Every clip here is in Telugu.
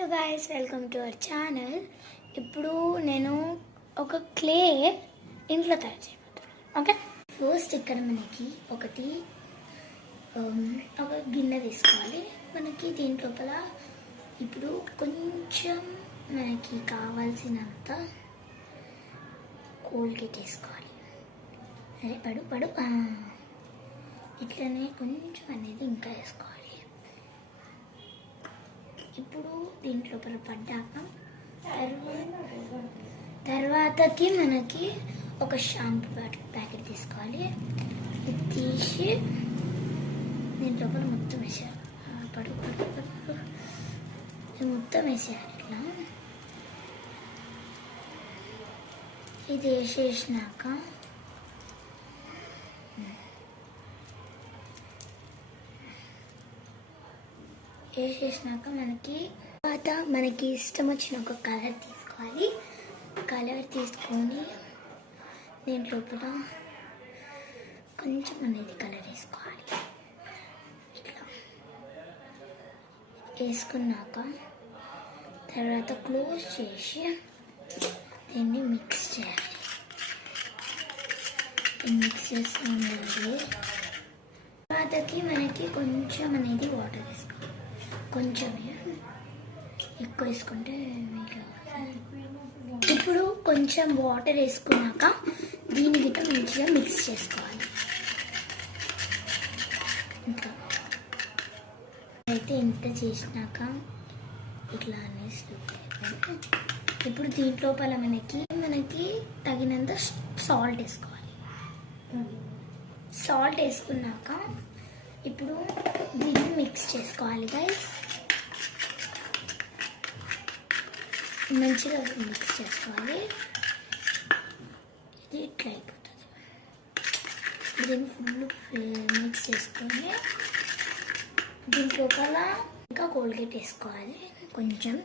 Hello guys, welcome to our channel. ఇప్పుడు నేను ఒక క్లే ఇంట్లో తయారు చేయబోతున్నాను. ఓకే, ఫస్ట్ ఇక్కడ మనకి ఒక గిన్నె తీసుకోవాలి. మనకి దీంట్లోపల ఇప్పుడు కొంచెం మనకి కావాల్సినంత కోల్గేట్ వేసుకోవాలి. అరే పడు ఇట్లనే కొంచెం అనేది ఇంకా వేసుకోవాలి. ఇప్పుడు దీంట్లో పడ్డాక తర్వాతకి మనకి ఒక షాంపూ ప్యాకెట్ తీసుకోవాలి. ఇది తీసి దీంట్లో మొత్తం వేసేయాలి. పడు మొత్తం వేసేయాలి. ఇట్లా ఇది వేసేసినాక మనకి ఇష్టం వచ్చిన ఒక కలర్ తీసుకోవాలి. కలర్ తీసుకొని దీంట్లోపల కొంచెం అనేది కలర్ వేసుకోవాలి. ఇట్లా వేసుకున్నాక తర్వాత క్లోజ్ చేసి దీన్ని మిక్స్ చేయాలి. మిక్స్ చేస్తుంది. తర్వాతకి మనకి కొంచెం అనేది వాటర్ వేసుకోవాలి. కొంచెమే, ఎక్కువ వేసుకుంటే ఇప్పుడు కొంచెం వాటర్ వేసుకున్నాక దీని గిట్ట మంచిగా మిక్స్ చేసుకోవాలి. ఇంకా అయితే ఇంత చేసినాక ఇట్లా అనేసి ఇప్పుడు దీంట్లోపల మనకి తగినంత సాల్ట్ వేసుకోవాలి. సాల్ట్ వేసుకున్నాక ఇప్పుడు దీన్ని మిక్స్ చేసుకోవాలి గైస్. మంచిగా మిక్స్ చేసుకోవాలి. ఇది ఇట్లా అయిపోతుంది. దీన్ని ఫుల్ మిక్స్ చేసుకొని దీంట్లోపల ఇంకా కోల్గేట్ వేసుకోవాలి. కొంచెం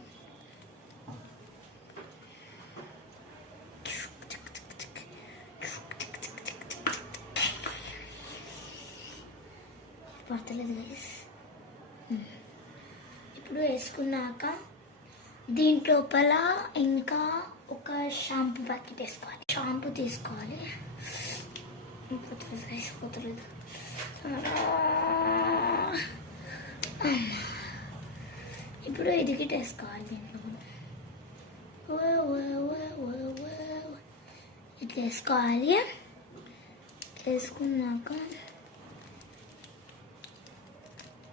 పడతలేదు గైస్. ఇప్పుడు వేసుకున్నాక దీంట్లోపల ఇంకా ఒక షాంపూ ప్యాకెట్ వేసుకోవాలి. షాంపూ తీసుకోవాలి. పోతలేదు. ఇప్పుడు ఇది గిట్ట వేసుకోవాలి. దీంట్లో ఇట్లా వేసుకోవాలి. వేసుకున్నాక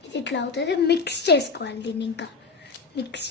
ఇది ఇట్లా అవుతుంది. మిక్స్ చేసుకోవాలి. దీన్ని ఇంకా మిక్స్